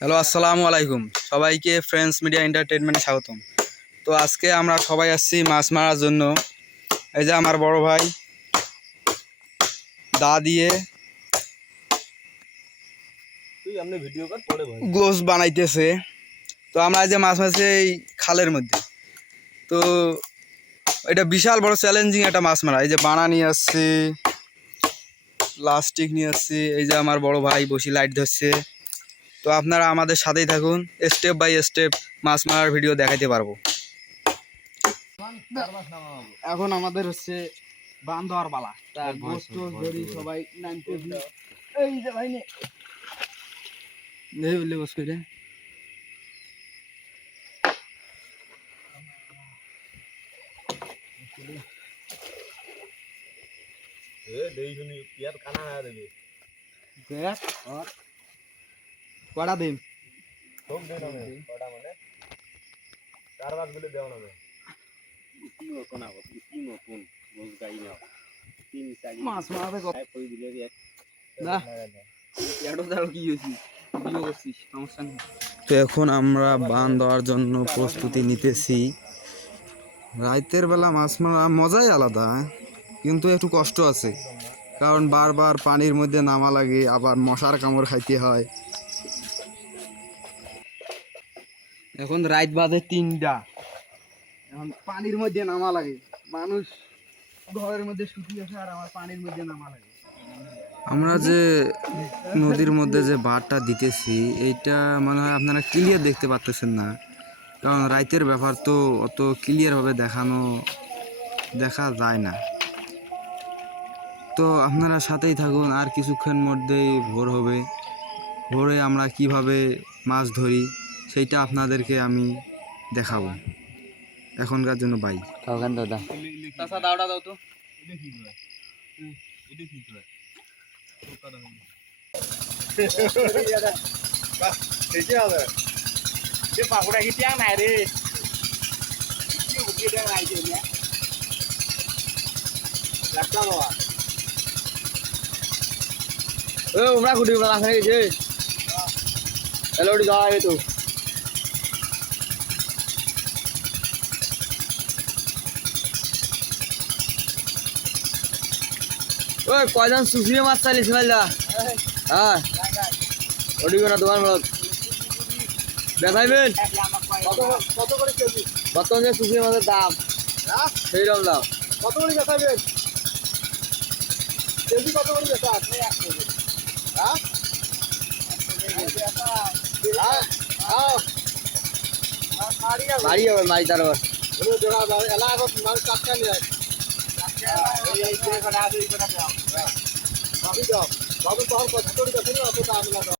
Hello আসসালামু আলাইকুম। সবাইকে ফ্রেন্ডস মিডিয়া এন্টারটেনমেন্টে স্বাগতম। তো আজকে আমরা সবাই আসছি মাছ মারার জন্য। এই যে আমার বড় ভাই দা দিয়ে গোস বানাইতেছে। তো আমরা এই যে মাছ মারছি এই খালের মধ্যে। তো এটা বিশাল বড় চ্যালেঞ্জিং একটা মাছ মারা। এই যে বানা নিয়ে আসছে। প্লাস্টিক নিয়ে আসছে এই যে আমার বড় ভাই বসি লাইট ধরছে। তো আপনারা আমাদের সাথেই থাকুন স্টেপ বাই স্টেপ মাছ মারার ভিডিও দেখাইতে পারব। এখন আমাদের হচ্ছে বান পালা তার ধরি সবাই নামতে এই যে ভাই নে। বলে বস এ দেই শুনি পিয়ার কানা না দেবে। দেখ আর কড়া দিন? সব দে না কটা মানে? চার বাদ বলে দেও না নতুন আগত কি নতুন গোস গাই না তিন চারি মাছ কই দিলে না। কি হয়েছি ভিডিও করছিস সমস্যা নেই। তো এখন আমরা বান দেওয়ার জন্য প্রস্তুতি নিতেছি। রাতের বেলা মাছ মারা মজাই আলাদা কিন্তু একটু কষ্ট আছে। কারণ বারবার পানির মধ্যে নামা লাগে, আবার মশার কামড় খাইতে হয়। এখন রাত বাজে তিনটা। এখন পানির মধ্যে নামা লাগে। মানুষ ঘরের মধ্যে শুকিয়ে আসে আর আমার পানির মধ্যে নামা লাগে। আমরা যে নদীর মধ্যে যে বারটা দিতেছি, এইটা মনে হয় আপনারা ক্লিয়ার দেখতে পাচ্তেছেন না। কারণ রাইতের ব্যাপার তো অত ক্লিয়ারভাবে দেখানো, দেখা যায় না। তো আপনারা সাথেই থাকুন আর কিছুক্ষণ মধ্যেই ভোর হবে। ভোরে আমরা কীভাবে মাছ ধরি সেইটা আপনাদেরকে আমি দেখাবো। এখনকার জন্য বাই কাউকান দাদা। দাওটা দাও তো। কি পাকুড়া নাই রে বাবা ও আমরা খুঁটি বলা গেছে। হ্যালো ওটি যাওয়া তো। ওই কয়জন সুসিয়ে মাছ চালিস মাইলা হ্যাঁ। ওটি না দোকান মূলত দেখাইবেন? বর্তমান যে সুসিয়ে মাছের দাম হ্যাঁ? সেই রকম দাম। কত করে বেচাবেন কেজি কত করে বেচা হ্যাঁ হ্যাঁ হ্যাঁ বাড়ি আবার মাছ তার আবার এলা আগত মানুষ টাটকা নিয়ে বাবু যাও বাবু তখন কথা করে দেখেনি অত দাম লাগা